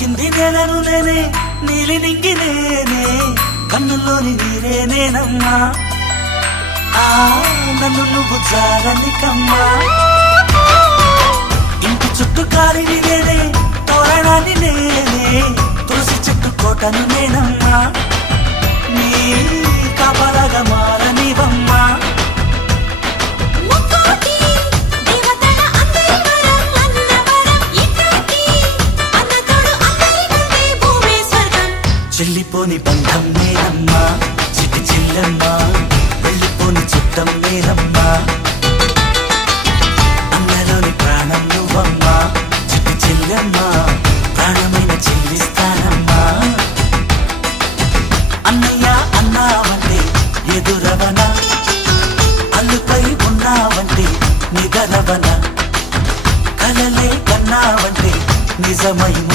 తాకింది నేలను నేనే నీలి నింగి నేనే కన్నుల్లోని నీరే నేనమ్మా నన్ను నువ్వు చాలని కమ్మా ఇంటి చుట్టూ కాలిని నేనే తోరణాన్ని నేనే తులసి చెట్టు కోటను నేనమ్మా నీ కాపలాగా మారనివమ్మా చెల్లిపోని బంధం నేనమ్మా చిట్టి చెల్లమ్మా వెళ్ళిపోని చుట్టం నేనమ్మా అన్నలోని ప్రాణం నువ్వమ్మా చిట్టి చెల్లమ్మా ప్రాణమైన చెల్లిస్తానమ్మా అన్నయ్య అన్నావంటే ఎదురవన అల్లుపై ఉన్నావంటే నిగరవన కలలే కన్నావంటే నిజమైన